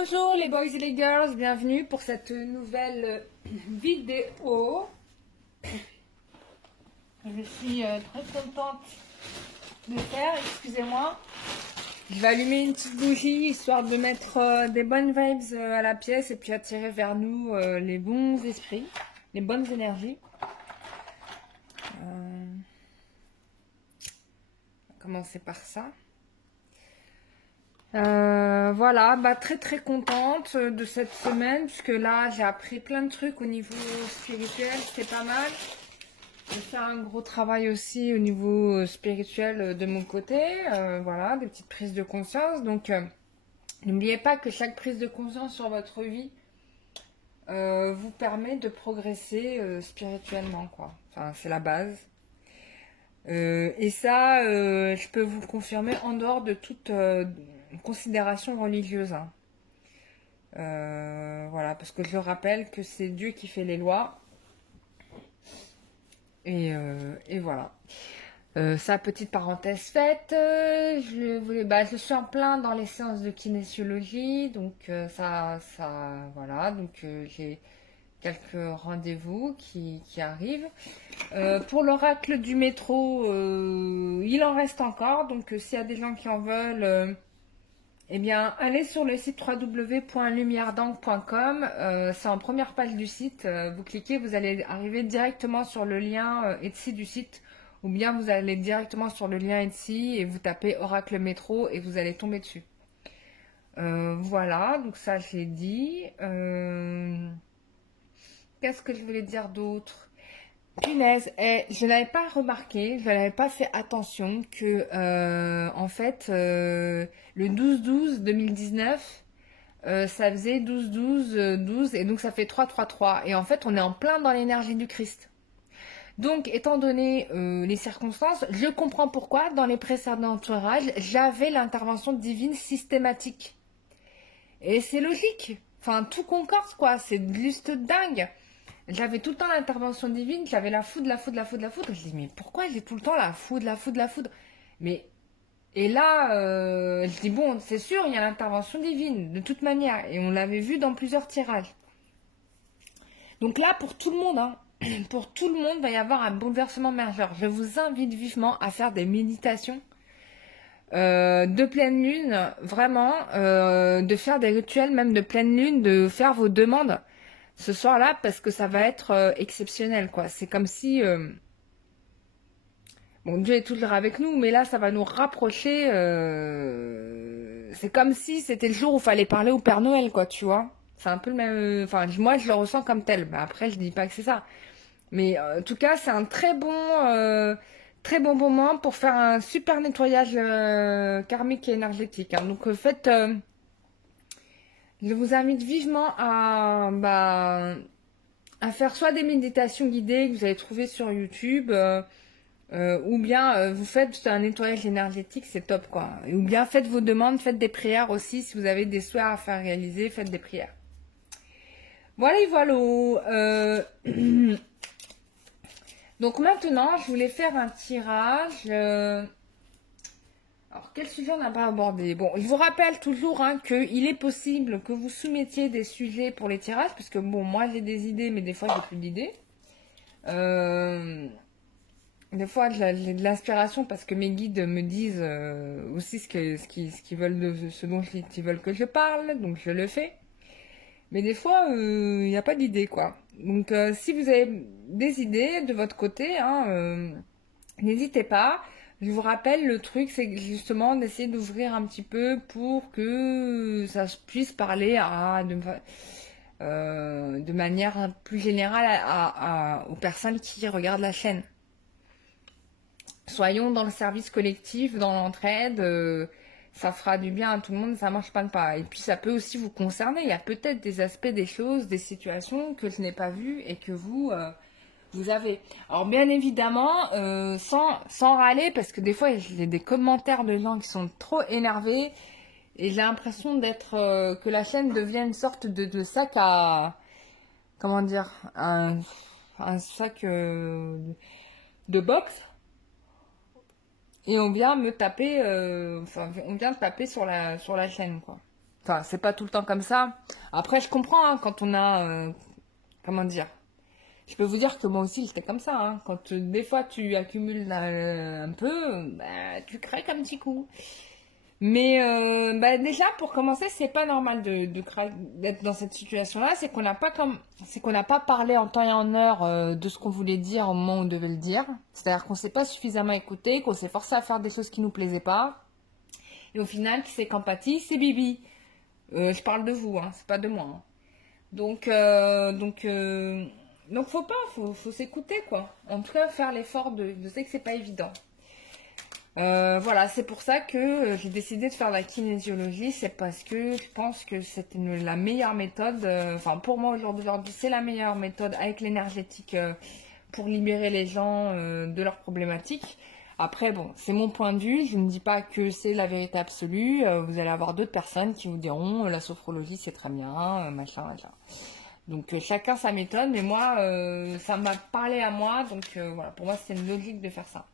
Bonjour les boys et les girls, bienvenue pour cette nouvelle vidéo. Je suis très contente de faire, excusez-moi. Je vais allumer une petite bougie histoire de mettre des bonnes vibes à la pièce et puis attirer vers nous les bons esprits, les bonnes énergies. On va commencer par ça. Voilà, très contente de cette semaine puisque là j'ai appris plein de trucs au niveau spirituel, c'est pas mal. J'ai fait un gros travail aussi au niveau spirituel de mon côté, voilà, des petites prises de conscience. Donc n'oubliez pas que chaque prise de conscience sur votre vie vous permet de progresser spirituellement, quoi. Enfin, c'est la base. Et ça, je peux vous le confirmer en dehors de toute considération religieuse. Hein. Voilà, parce que je rappelle que c'est Dieu qui fait les lois. Et voilà. Ça, petite parenthèse faite. Je suis en plein dans les séances de kinésiologie. Donc, voilà. Donc, j'ai quelques rendez-vous qui arrivent. Pour l'oracle du métro, il en reste encore. Donc, s'il y a des gens qui en veulent, eh bien, allez sur le site www.lumieredangle.com. C'est en première page du site. Vous cliquez, vous allez arriver directement sur le lien Etsy du site. Ou bien vous allez directement sur le lien Etsy et vous tapez Oracle Métro et vous allez tomber dessus. Voilà, donc ça j'ai dit. Qu'est-ce que je voulais dire d'autre? Punaise, je n'avais pas remarqué, je n'avais pas fait attention que, en fait, le 12-12-2019, ça faisait 12-12-12, et donc ça fait 3-3-3. Et en fait, on est en plein dans l'énergie du Christ. Donc, étant donné les circonstances, je comprends pourquoi, dans les précédents tourages, j'avais l'intervention divine systématique. Et c'est logique. Enfin, tout concorde, quoi. C'est juste dingue. J'avais tout le temps l'intervention divine, j'avais la foudre. Je dis, mais pourquoi j'ai tout le temps la foudre? Mais, et là, je dis, bon, c'est sûr, il y a l'intervention divine, de toute manière. Et on l'avait vu dans plusieurs tirages. Donc là, pour tout le monde, hein, pour tout le monde, il va y avoir un bouleversement majeur. Je vous invite vivement à faire des méditations de pleine lune, vraiment, de faire des rituels même de pleine lune, de faire vos demandes ce soir-là parce que ça va être exceptionnel, quoi. C'est comme si bon, Dieu est toujours avec nous, mais là ça va nous rapprocher. C'est comme si c'était le jour où il fallait parler au Père Noël, quoi, tu vois. C'est un peu le même. Enfin, moi je le ressens comme tel. Bah, après, je dis pas que c'est ça, mais en tout cas, c'est un très bon moment pour faire un super nettoyage karmique et énergétique. Hein. Donc faites. Je vous invite vivement à faire soit des méditations guidées que vous allez trouver sur YouTube, ou bien vous faites un nettoyage énergétique, c'est top, quoi. Ou bien faites vos demandes, faites des prières aussi, si vous avez des souhaits à faire réaliser, faites des prières. Voilà. Donc maintenant, je voulais faire un tirage. Alors, quel sujet on n'a pas abordé? Bon, je vous rappelle toujours hein, qu'il est possible que vous soumettiez des sujets pour les tirages, parce que bon, moi j'ai des idées, mais des fois j'ai plus d'idées. Des fois j'ai de l'inspiration parce que mes guides me disent aussi ce qu'ils veulent, ce dont ils veulent que je parle, donc je le fais. Mais des fois, il n'y a pas d'idée, quoi. Donc, si vous avez des idées de votre côté, hein, n'hésitez pas. Je vous rappelle, le truc, c'est justement d'essayer d'ouvrir un petit peu pour que ça puisse parler de manière plus générale aux personnes qui regardent la chaîne. Soyons dans le service collectif, dans l'entraide. Ça fera du bien à tout le monde, ça marche pas le pas. Et puis ça peut aussi vous concerner. Il y a peut-être des aspects, des choses, des situations que je n'ai pas vues et que vous avez. Alors bien évidemment, sans râler, parce que des fois j'ai des commentaires de gens qui sont trop énervés et j'ai l'impression d'être que la chaîne devient une sorte de sac à, comment dire, un sac de boxe. Et on vient me taper, on vient taper sur la chaîne, quoi. Enfin, c'est pas tout le temps comme ça. Après, je comprends hein, quand on a... comment dire? Je peux vous dire que moi aussi, j'étais comme ça. Hein. Quand des fois, tu accumules un peu, bah, tu craques un petit coup. Mais bah, déjà, pour commencer, c'est pas normal d'être dans cette situation-là. C'est qu'on n'a pas parlé en temps et en heure de ce qu'on voulait dire au moment où on devait le dire. C'est-à-dire qu'on s'est pas suffisamment écouté, qu'on s'est forcé à faire des choses qui nous plaisaient pas. Et au final, qui c'est qu'empathie, c'est Bibi. Je parle de vous, hein, c'est pas de moi. Hein. Donc faut pas, faut s'écouter quoi. En tout cas, faire l'effort je sais que c'est pas évident. Voilà, c'est pour ça que j'ai décidé de faire la kinésiologie. C'est parce que je pense que c'est la meilleure méthode. Enfin, pour moi aujourd'hui, c'est la meilleure méthode avec l'énergétique pour libérer les gens de leurs problématiques. Après, bon, c'est mon point de vue. Je ne dis pas que c'est la vérité absolue. Vous allez avoir d'autres personnes qui vous diront la sophrologie c'est très bien, machin, machin. Donc chacun sa méthode, mais moi, ça m'a parlé à moi. Donc voilà, pour moi, c'est une logique de faire ça.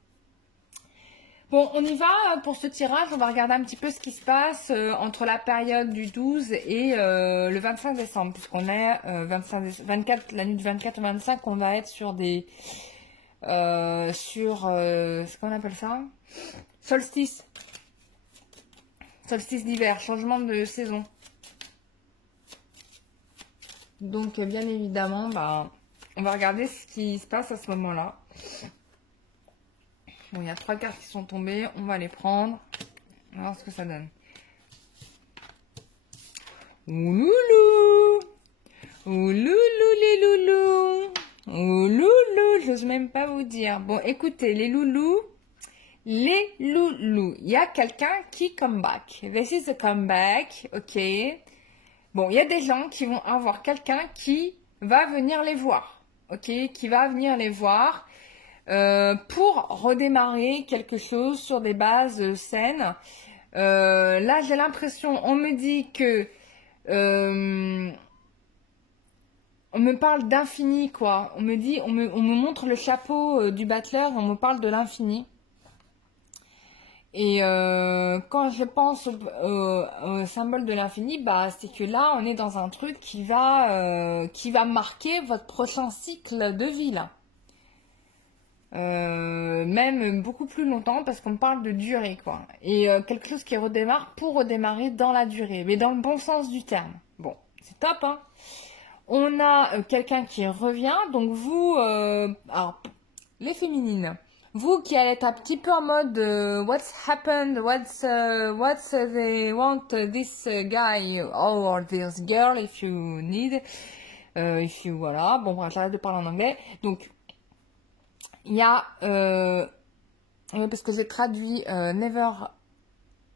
Bon, on y va pour ce tirage. On va regarder un petit peu ce qui se passe entre la période du 12 et le 25 décembre. Puisqu'on est 24, la nuit du 24 au 25, on va être sur des... ce qu'on appelle ça, solstice. Solstice d'hiver, changement de saison. Donc, bien évidemment, bah, on va regarder ce qui se passe à ce moment-là. Bon, il y a 3 cartes qui sont tombées. On va les prendre. On va voir ce que ça donne. Ouloulou! Ouloulou, les loulous! Ouloulou! J'ose même pas vous dire. Bon, écoutez, les loulous. Les loulous. Il y a quelqu'un qui come back. This is a comeback. Ok. Bon, il y a des gens qui vont avoir quelqu'un qui va venir les voir. Ok. Qui va venir les voir. Pour redémarrer quelque chose sur des bases saines. Là, j'ai l'impression, on me dit que on me parle d'infini, quoi. On me montre le chapeau du battleur, on me parle de l'infini. Et quand je pense au symbole de l'infini, bah c'est que là, on est dans un truc qui va marquer votre prochain cycle de vie, là. Même beaucoup plus longtemps parce qu'on parle de durée quoi et quelque chose qui redémarre pour redémarrer dans la durée mais dans le bon sens du terme. Bon, c'est top hein. On a quelqu'un qui revient donc vous alors les féminines, vous qui allez être un petit peu en mode what's happened, what's they want this guy or this girl if you need if you voilà bon bref, j'arrête de parler en anglais donc il y a, parce que j'ai traduit Never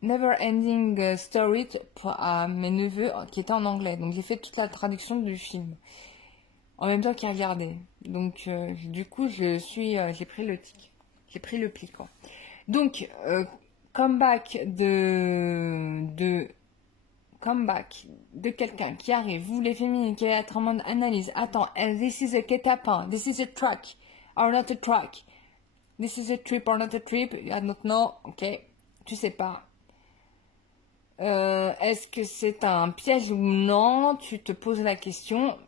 Ending Story à mes neveux qui étaient en anglais. Donc j'ai fait toute la traduction du film en même temps qu'ils regardaient. Donc du coup j'ai pris le tic, j'ai pris le pli quoi. Donc comeback de quelqu'un qui arrive, vous les féminines qui allez être en mode analyse. Attends, this is a guet-apens, this is a track. Or not a track. This is a trip or not a trip. I don't know. Ok. Tu sais pas. Est-ce que c'est un piège ou non? Tu te poses la question.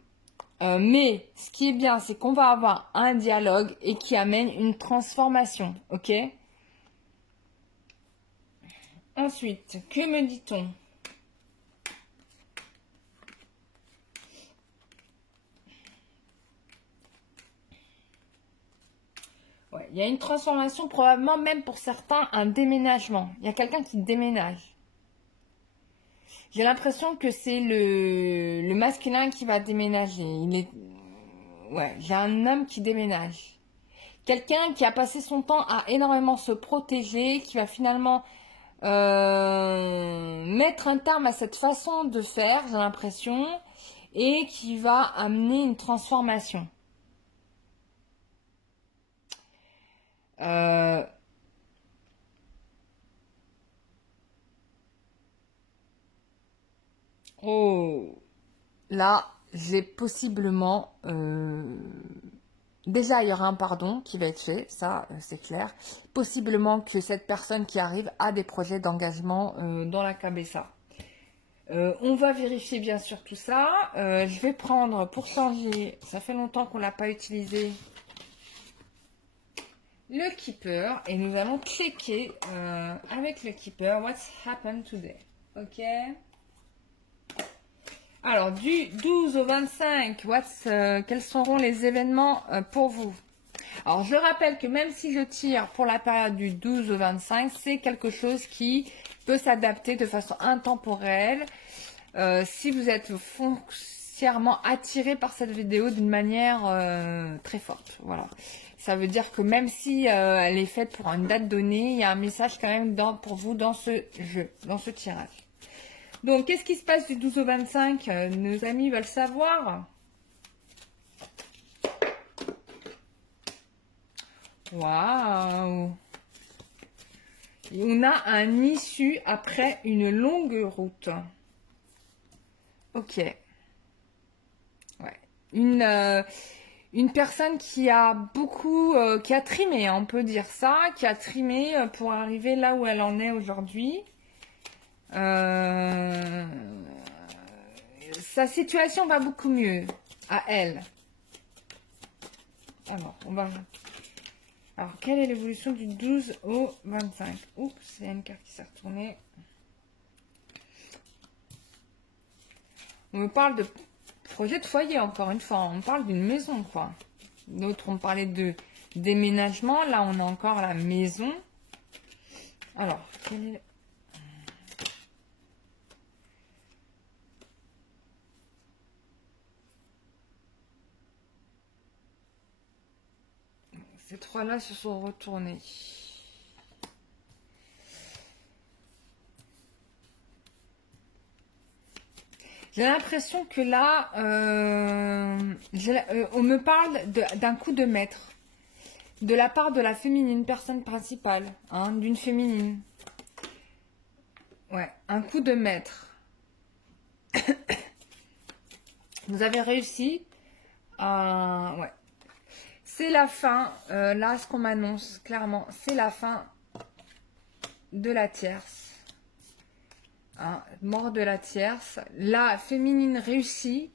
Mais ce qui est bien, c'est qu'on va avoir un dialogue et qui amène une transformation. Ok. Ensuite, que me dit-on? Ouais, il y a une transformation, probablement même pour certains, un déménagement. Il y a quelqu'un qui déménage. J'ai l'impression que c'est le masculin qui va déménager. Ouais, j'ai un homme qui déménage. Quelqu'un qui a passé son temps à énormément se protéger, qui va finalement mettre un terme à cette façon de faire, j'ai l'impression, et qui va amener une transformation. Oh, là, j'ai possiblement... Déjà, il y aura un pardon qui va être fait, ça, c'est clair. Possiblement que cette personne qui arrive a des projets d'engagement dans la cabessa. On va vérifier bien sûr tout ça. Je vais prendre pour changer, ça fait longtemps qu'on l'a pas utilisé, le Keeper. Et nous allons checker avec le Keeper what's happened today. Ok. Alors, du 12 au 25, quels seront les événements pour vous? Alors, je rappelle que même si je tire pour la période du 12 au 25, c'est quelque chose qui peut s'adapter de façon intemporelle si vous êtes foncièrement attiré par cette vidéo d'une manière très forte. Voilà. Ça veut dire que même si elle est faite pour une date donnée, il y a un message quand même pour vous dans ce jeu, dans ce tirage. Donc, qu'est-ce qui se passe du 12 au 25? Nos amis veulent savoir. Waouh! On a un issue après une longue route. Ok. Ouais. Une personne qui a beaucoup, qui a trimé, on peut dire ça, qui a trimé pour arriver là où elle en est aujourd'hui. Sa situation va beaucoup mieux à elle. Alors, Alors, quelle est l'évolution du 12 au 25? Oups, c'est une carte qui s'est retournée. On me parle de projet de foyer, encore une fois. On parle d'une maison, quoi. D'autres, on parlait de déménagement. Là, on a encore la maison. Alors, quelle est... Ces trois-là se sont retournés. J'ai l'impression que là, on me parle d'un coup de maître. De la part de la féminine, personne principale. Hein, d'une féminine. Ouais, un coup de maître. Vous avez réussi à... Ouais. C'est la fin, là ce qu'on m'annonce clairement, c'est la fin de la tierce. Hein, mort de la tierce. La féminine réussit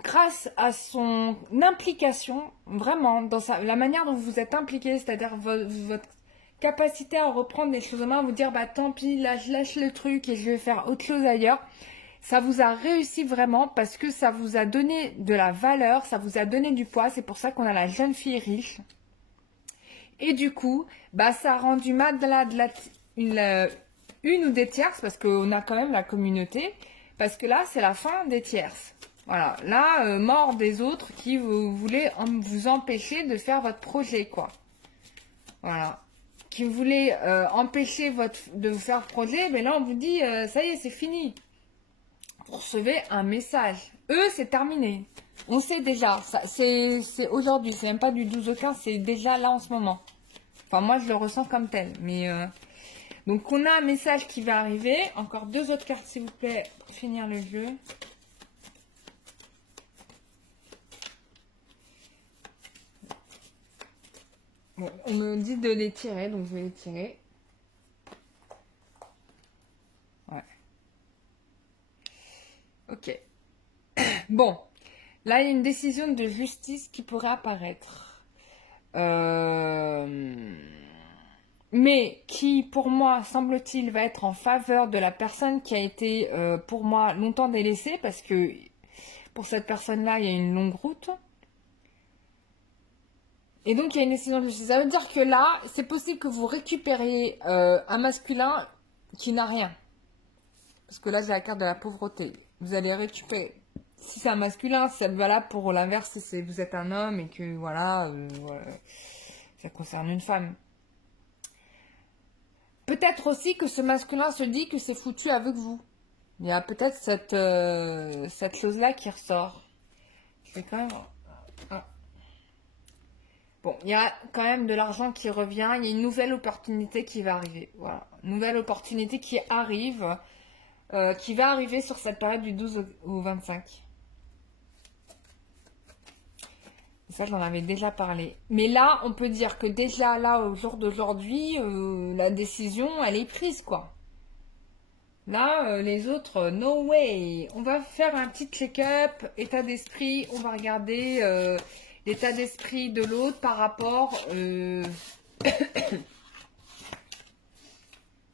grâce à son implication, vraiment, dans la manière dont vous êtes impliqué, c'est-à-dire votre capacité à reprendre les choses en main, à vous dire, bah tant pis, là je lâche le truc et je vais faire autre chose ailleurs. Ça vous a réussi vraiment parce que ça vous a donné de la valeur, ça vous a donné du poids. C'est pour ça qu'on a la jeune fille riche. Et du coup, bah, ça a rendu malade une ou des tierces parce qu'on a quand même la communauté. Parce que là, c'est la fin des tierces. Voilà, là, mort des autres qui voulaient vous empêcher de faire votre projet, quoi. Voilà. Qui voulaient empêcher de vous faire projet, mais là, on vous dit, ça y est, c'est fini. Vous recevez un message. Eux, c'est terminé. On sait déjà. C'est aujourd'hui. C'est même pas du 12 au 15. C'est déjà là en ce moment. Enfin, moi, je le ressens comme tel. Mais donc, on a un message qui va arriver. Encore deux autres cartes, s'il vous plaît, pour finir le jeu. Bon, on me dit de les tirer. Donc, je vais les tirer. Ouais. Ok. Bon, là, il y a une décision de justice qui pourrait apparaître. Mais qui, pour moi, semble-t-il, va être en faveur de la personne qui a été, pour moi, longtemps délaissée. Parce que pour cette personne-là, il y a une longue route. Et donc, il y a une décision de justice. Ça veut dire que là, c'est possible que vous récupériez un masculin qui n'a rien. Parce que là, j'ai la carte de la pauvreté. Vous allez récupérer... Si c'est un masculin, c'est valable pour l'inverse si vous êtes un homme et que voilà, ça concerne une femme. Peut-être aussi que ce masculin se dit que c'est foutu avec vous. Il y a peut-être cette chose-là qui ressort. Je vais quand même... Ah. Bon, il y a quand même de l'argent qui revient. Il y a une nouvelle opportunité qui va arriver. Voilà, une nouvelle opportunité qui arrive, qui va arriver sur cette période du 12 au 25. Ça, j'en avais déjà parlé. Mais là, on peut dire que déjà, là, au jour d'aujourd'hui, la décision, elle est prise, quoi. Là, les autres, no way. On va faire un petit check-up, état d'esprit. On va regarder l'état d'esprit de l'autre par rapport,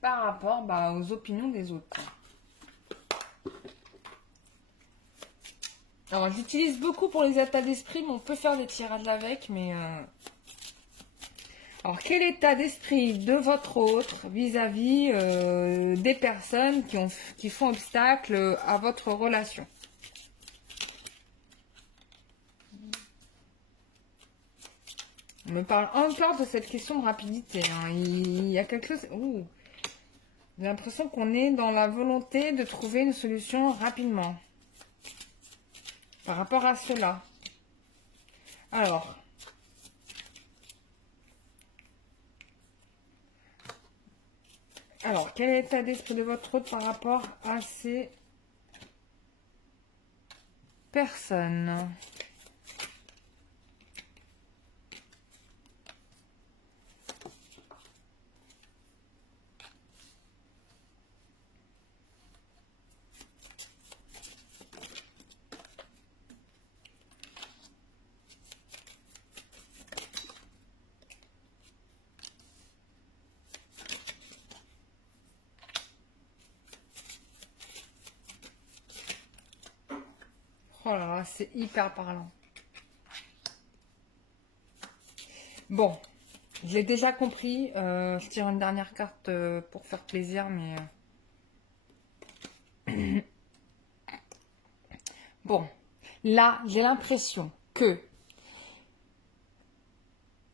aux opinions des autres. Alors, j'utilise beaucoup pour les états d'esprit, mais on peut faire des tirages avec, mais... Alors, quel état d'esprit de votre autre vis-à-vis des personnes qui font obstacle à votre relation? On me parle encore de cette question de rapidité. Hein. Il y a quelque chose... Ouh. J'ai l'impression qu'on est dans la volonté de trouver une solution rapidement. Par rapport à cela. Alors... quel est l'état d'esprit de votre autre par rapport à ces personnes? Oh là là, c'est hyper parlant. Bon, je l'ai déjà compris. Je tire une dernière carte pour faire plaisir, mais... Bon, là, j'ai l'impression que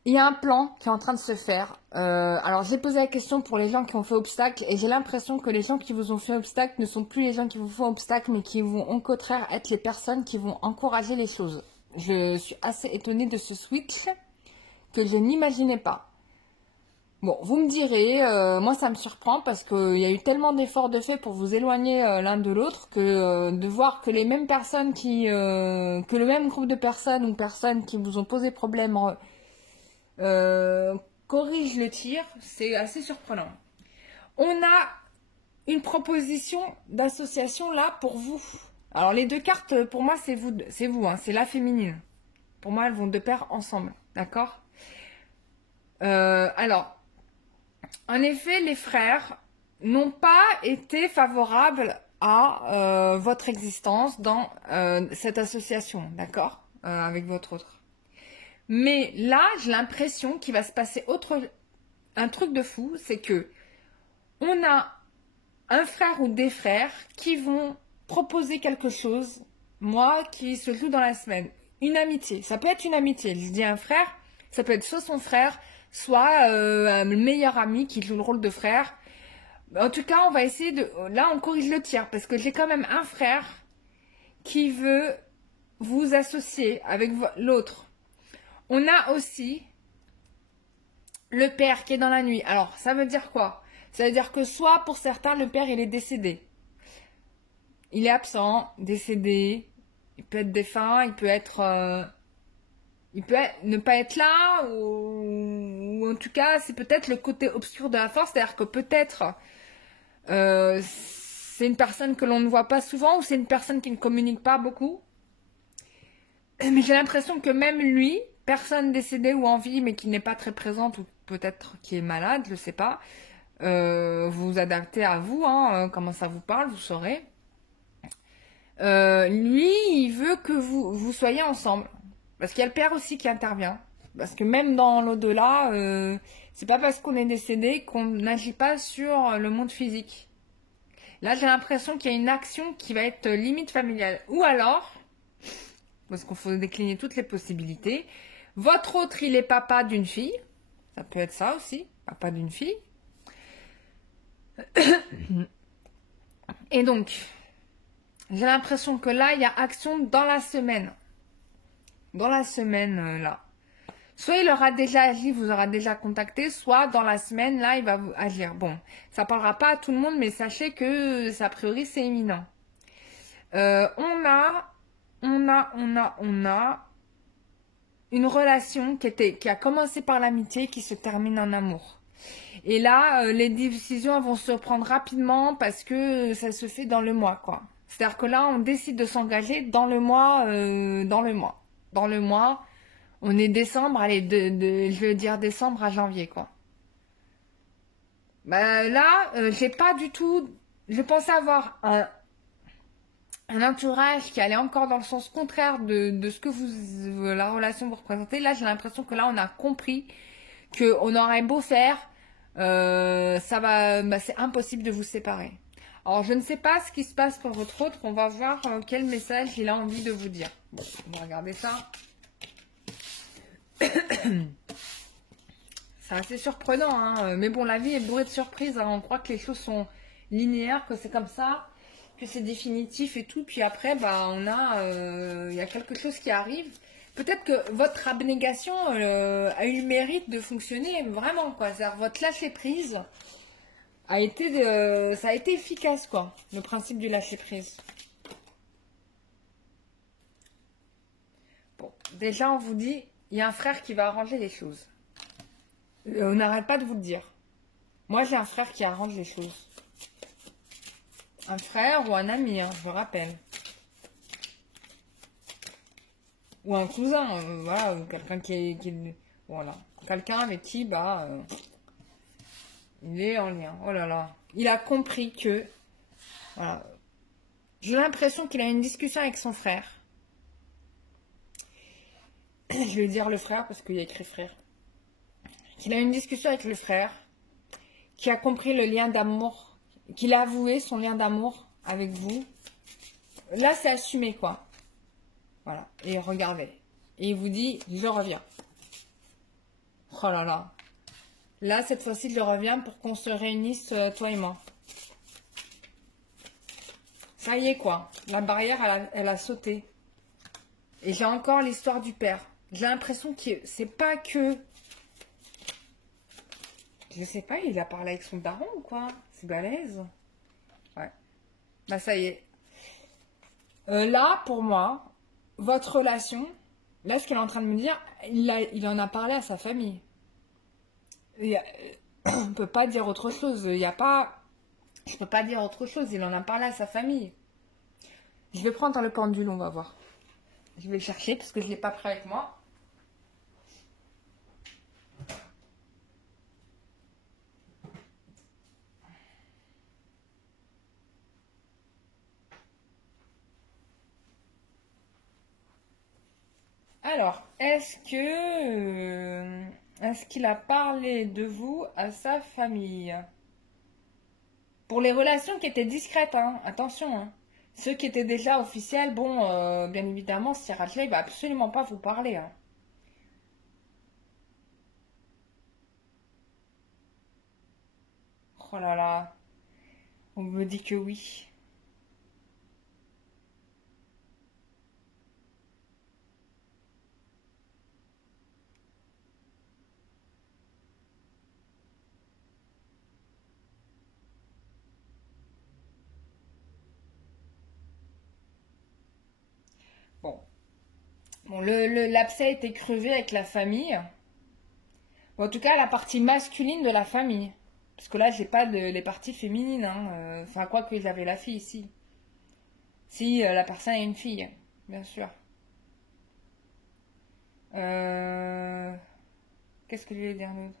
il y a un plan qui est en train de se faire. Alors, j'ai posé la question pour les gens qui ont fait obstacle et j'ai l'impression que les gens qui vous ont fait obstacle ne sont plus les gens qui vous font obstacle, mais qui vont au contraire être les personnes qui vont encourager les choses. Je suis assez étonnée de ce switch que je n'imaginais pas. Bon, vous me direz, moi ça me surprend parce qu'il y a eu tellement d'efforts de fait pour vous éloigner l'un de l'autre que de voir que les mêmes personnes que le même groupe de personnes ou personnes qui vous ont posé problème corrige le tir, c'est assez surprenant. On a une proposition d'association là pour vous. Alors les deux cartes, pour moi, c'est vous, hein, c'est la féminine. Pour moi, elles vont de pair ensemble, d'accord? Alors, en effet, les frères n'ont pas été favorables à votre existence dans cette association, d'accord? Avec votre autre. Mais là, j'ai l'impression qu'il va se passer un truc de fou, c'est que on a un frère ou des frères qui vont proposer quelque chose, moi, qui se joue dans la semaine. Une amitié, ça peut être une amitié. Je dis un frère, ça peut être soit son frère, soit un meilleur ami qui joue le rôle de frère. En tout cas, on va essayer de... Là, on corrige le tir, parce que j'ai quand même un frère qui veut vous associer avec l'autre. On a aussi le père qui est dans la nuit. Alors, ça veut dire quoi? Ça veut dire que soit pour certains, le père, il est décédé. Il est absent, décédé. Il peut être défunt, il peut ne pas être là, ou en tout cas, c'est peut-être le côté obscur de la force. C'est-à-dire que peut-être c'est une personne que l'on ne voit pas souvent, ou c'est une personne qui ne communique pas beaucoup. Mais j'ai l'impression que même lui, personne décédée ou en vie, mais qui n'est pas très présente, ou peut-être qui est malade, je ne sais pas, vous adaptez à vous, hein, comment ça vous parle, vous saurez. Lui, il veut que vous soyez ensemble. Parce qu'il y a le père aussi qui intervient. Parce que même dans l'au-delà, c'est pas parce qu'on est décédé qu'on n'agit pas sur le monde physique. Là, j'ai l'impression qu'il y a une action qui va être limite familiale. Ou alors, parce qu'il faut décliner toutes les possibilités, votre autre, il est papa d'une fille. Ça peut être ça aussi, papa d'une fille. Et donc, j'ai l'impression que là, il y a action dans la semaine. Dans la semaine, là. Soit il aura déjà agi, vous aura déjà contacté, soit dans la semaine, là, il va vous agir. Bon, ça parlera pas à tout le monde, mais sachez que, a priori, c'est imminent. On a une relation qui a commencé par l'amitié, qui se termine en amour. Et là, les décisions elles vont se prendre rapidement parce que ça se fait dans le mois, quoi. C'est-à-dire que là, on décide de s'engager dans le mois, dans le mois. Dans le mois, on est décembre, allez, je veux dire décembre à janvier, quoi. Bah, là, j'ai pas du tout... Je pensais avoir un entourage qui allait encore dans le sens contraire de ce que la relation vous représentez. Là, j'ai l'impression que là, on a compris qu'on aurait beau faire, ça va, bah, c'est impossible de vous séparer. Alors, je ne sais pas ce qui se passe pour votre autre. On va voir quel message il a envie de vous dire. Bon, on va regarder ça. C'est assez surprenant, hein. Mais bon, la vie est bourrée de surprises, hein. On croit que les choses sont linéaires, que c'est comme ça, que c'est définitif et tout. Puis après, bah, il y a quelque chose qui arrive. Peut-être que votre abnégation a eu le mérite de fonctionner vraiment, quoi. C'est-à-dire votre lâcher prise ça a été efficace, quoi. Le principe du lâcher prise. Bon, déjà, on vous dit, il y a un frère qui va arranger les choses. On n'arrête pas de vous le dire. Moi, j'ai un frère qui arrange les choses. Un frère ou un ami, hein, je vous rappelle. Ou un cousin, voilà, ou quelqu'un voilà. Quelqu'un avec qui, bah, il est en lien. Oh là là. Il a compris que, voilà. J'ai l'impression qu'il a une discussion avec son frère. Je vais dire le frère parce qu'il y a écrit frère. Qu'il a une discussion avec le frère, qui a compris le lien d'amour, qu'il a avoué son lien d'amour avec vous. Là, c'est assumé, quoi. Voilà. Et regardez. Et il vous dit, je reviens. Oh là là. Là, cette fois-ci, je reviens pour qu'on se réunisse, toi et moi. Ça y est, quoi. La barrière, elle a sauté. Et j'ai encore l'histoire du père. J'ai l'impression que c'est pas que... Je sais pas, il a parlé avec son daron ou quoi? C'est balèze. Ouais. Bah ça y est. Là, pour moi, votre relation, là, ce qu'elle est en train de me dire, il en a parlé à sa famille. On ne peut pas dire autre chose. Il y a pas... Je peux pas dire autre chose. Il en a parlé à sa famille. Je vais prendre le pendule, on va voir. Je vais le chercher parce que je ne l'ai pas pris avec moi. Alors, est-ce qu'il a parlé de vous à sa famille? Pour les relations qui étaient discrètes, hein, attention, hein. Ceux qui étaient déjà officiels, bon, bien évidemment, Siratley va absolument pas vous parler, hein. Oh là là, on me dit que oui. Bon, l'abcès a été creusé avec la famille. Bon, en tout cas, la partie masculine de la famille. Parce que là, j'ai pas les parties féminines, hein. Enfin, quoi que j'avais la fille ici. Si la personne est une fille, bien sûr. Qu'est-ce que je vais dire d'autre?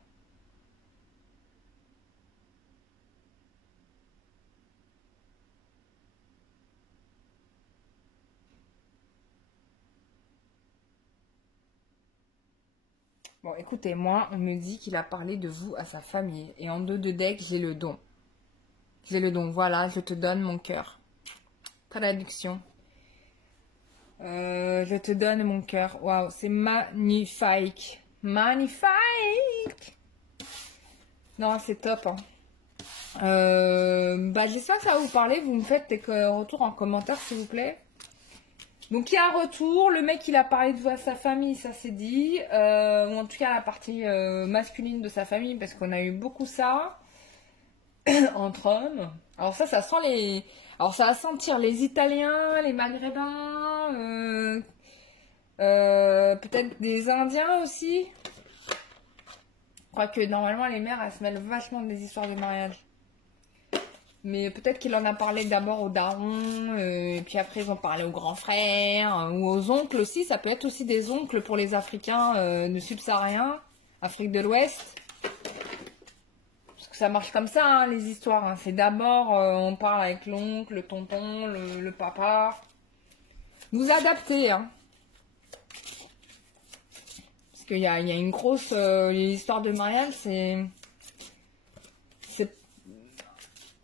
Bon, écoutez, moi, on me dit qu'il a parlé de vous à sa famille. Et en dos de deck, j'ai le don. J'ai le don. Voilà, je te donne mon cœur. Traduction. Je te donne mon cœur. Waouh, c'est magnifique. Magnifique. Non, c'est top, hein. Bah, j'espère que ça va vous parler. Vous me faites des retours en commentaire, s'il vous plaît. Donc, il y a un retour. Le mec, il a parlé de vous à sa famille, ça c'est dit. Ou en tout cas, la partie masculine de sa famille, parce qu'on a eu beaucoup ça entre hommes. Alors ça sent les... Alors, ça va sentir les Italiens, les Maghrébins, peut-être des Indiens aussi. Je crois que normalement les mères, elles se mêlent vachement des histoires de mariage. Mais peut-être qu'il en a parlé d'abord aux darons, et puis après ils ont parlé aux grands frères, ou aux oncles aussi. Ça peut être aussi des oncles pour les Africains de subsahariens, Afrique de l'Ouest. Parce que ça marche comme ça, hein, les histoires. Hein. C'est d'abord, on parle avec l'oncle, le tonton, le papa. Vous adaptez, hein. Parce qu'il y a une grosse... l'histoire de mariage, c'est...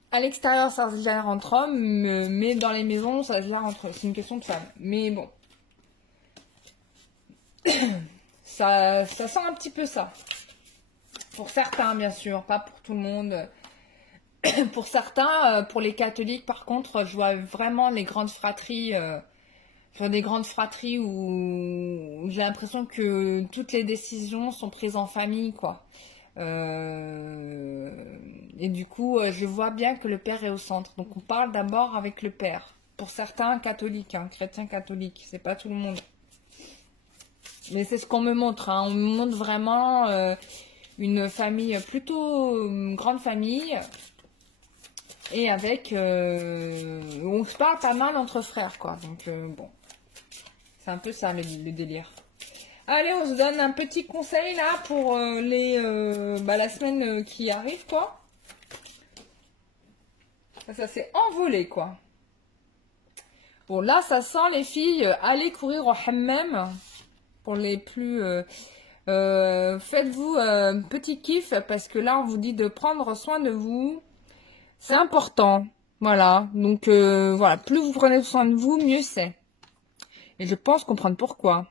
À l'extérieur, ça se gère entre hommes, mais dans les maisons, ça se gère entre... C'est une question de femmes. Mais bon. ça sent un petit peu ça. Pour certains, bien sûr. Pas pour tout le monde. Pour certains, pour les catholiques, par contre, je vois vraiment les grandes fratries... je vois des grandes fratries où j'ai l'impression que toutes les décisions sont prises en famille, quoi. Et du coup, je vois bien que le père est au centre. Donc, on parle d'abord avec le père. Pour certains catholiques, hein, chrétiens catholiques, c'est pas tout le monde. Mais c'est ce qu'on me montre. Hein. On me montre vraiment une famille, plutôt une grande famille. Et avec... on se parle pas mal entre frères, quoi. Donc, bon. C'est un peu ça, le délire. Allez, on se donne un petit conseil là pour la semaine qui arrive, quoi. Ça s'est envolé, quoi. Bon, là, ça sent les filles. Allez courir au hammam. Pour les plus... faites-vous un petit kiff parce que là, on vous dit de prendre soin de vous. C'est important. Voilà. Donc, voilà. Plus vous prenez soin de vous, mieux c'est. Et je pense comprendre pourquoi.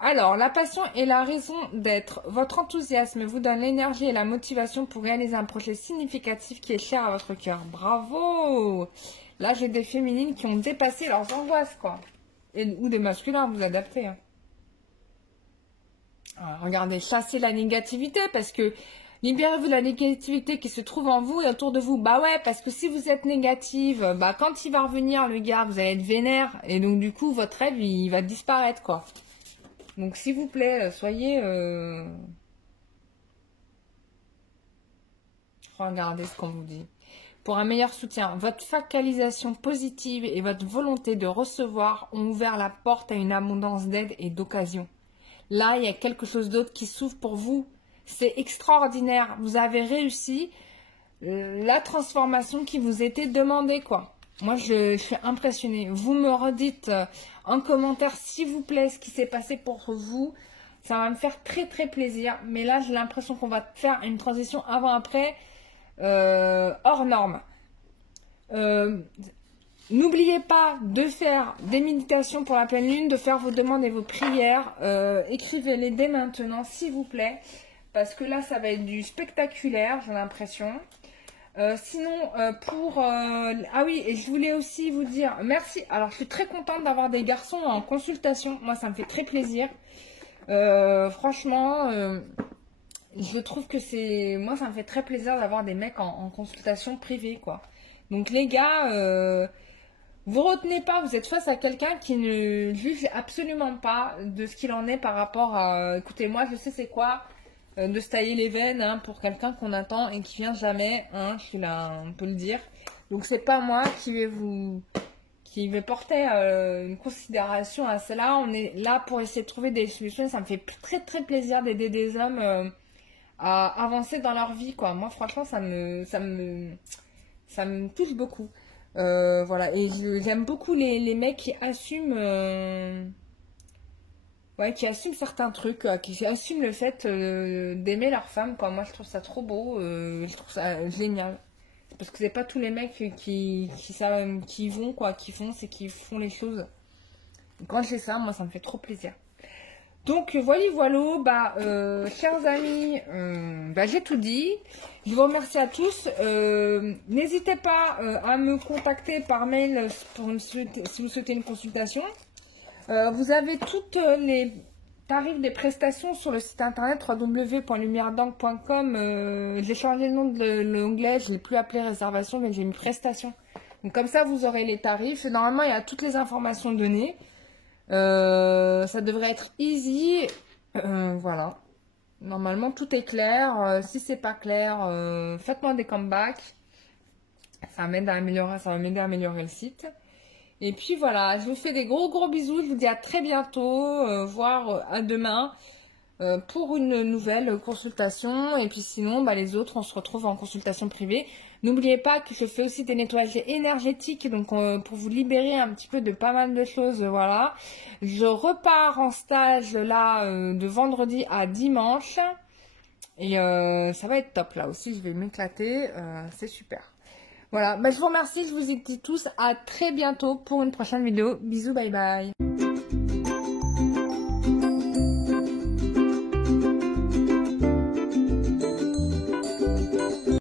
Alors, la passion est la raison d'être. Votre enthousiasme vous donne l'énergie et la motivation pour réaliser un projet significatif qui est cher à votre cœur. Bravo! Là, j'ai des féminines qui ont dépassé leurs angoisses, quoi. Ou des masculins, vous adaptez. Hein. Alors, regardez, chassez la négativité parce que libérez-vous de la négativité qui se trouve en vous et autour de vous. Bah ouais, parce que si vous êtes négative, bah quand il va revenir le gars, vous allez être vénère. Et donc du coup, votre rêve, il va disparaître, quoi. Donc s'il vous plaît, soyez... Regardez ce qu'on vous dit. Pour un meilleur soutien, votre focalisation positive et votre volonté de recevoir ont ouvert la porte à une abondance d'aide et d'occasion. Là, il y a quelque chose d'autre qui s'ouvre pour vous. C'est extraordinaire. Vous avez réussi la transformation qui vous était demandée, quoi. Moi, je suis impressionnée. Vous me redites en commentaire, s'il vous plaît, ce qui s'est passé pour vous. Ça va me faire très, très plaisir. Mais là, j'ai l'impression qu'on va faire une transition avant-après hors norme. N'oubliez pas de faire des méditations pour la pleine lune, de faire vos demandes et vos prières. Écrivez-les dès maintenant, s'il vous plaît. Parce que là, ça va être du spectaculaire, j'ai l'impression. Sinon, ah oui, et je voulais aussi vous dire merci. Alors, je suis très contente d'avoir des garçons en consultation. Moi, ça me fait très plaisir. Franchement, je trouve que c'est... Moi, ça me fait très plaisir d'avoir des mecs en consultation privée, quoi. Donc, les gars... vous retenez pas, vous êtes face à quelqu'un qui ne juge absolument pas de ce qu'il en est par rapport à... Écoutez, moi, je sais c'est quoi de se tailler les veines hein, pour quelqu'un qu'on attend et qui vient jamais. Hein, je suis là, on peut le dire. Donc, c'est pas moi qui vais porter une considération à cela. On est là pour essayer de trouver des solutions. Ça me fait très, très plaisir d'aider des hommes à avancer dans leur vie, quoi. Moi, franchement, ça me touche beaucoup. Voilà, et j'aime beaucoup les mecs qui assument qui assument certains trucs, qui assument le fait d'aimer leur femme, quoi. Moi je trouve ça trop beau, je trouve ça génial. Parce que c'est pas tous les mecs qui vont, quoi, qui font, c'est qui font les choses. Et quand j'ai ça, moi ça me fait trop plaisir. Donc voilà, chers amis, j'ai tout dit. Je vous remercie à tous. N'hésitez pas à me contacter par mail si vous souhaitez une consultation. Vous avez toutes les tarifs des prestations sur le site internet www.lumieredangle.com. J'ai changé le nom de l'onglet, je ne l'ai plus appelé réservation, mais j'ai mis prestation. Donc comme ça, vous aurez les tarifs. Normalement, il y a toutes les informations données. Ça devrait être easy. Voilà. Normalement, tout est clair. Si c'est pas clair, faites-moi des comebacks. Ça m'aide à améliorer, ça va m'aider à améliorer le site. Et puis voilà, je vous fais des gros gros bisous. Je vous dis à très bientôt, voire à demain pour une nouvelle consultation. Et puis sinon, bah, les autres, on se retrouve en consultation privée. N'oubliez pas que je fais aussi des nettoyages énergétiques, donc pour vous libérer un petit peu de pas mal de choses, voilà. Je repars en stage là de vendredi à dimanche. Et ça va être top là aussi, je vais m'éclater, c'est super. Voilà, bah, je vous remercie, je vous dis tous à très bientôt pour une prochaine vidéo. Bisous, bye bye.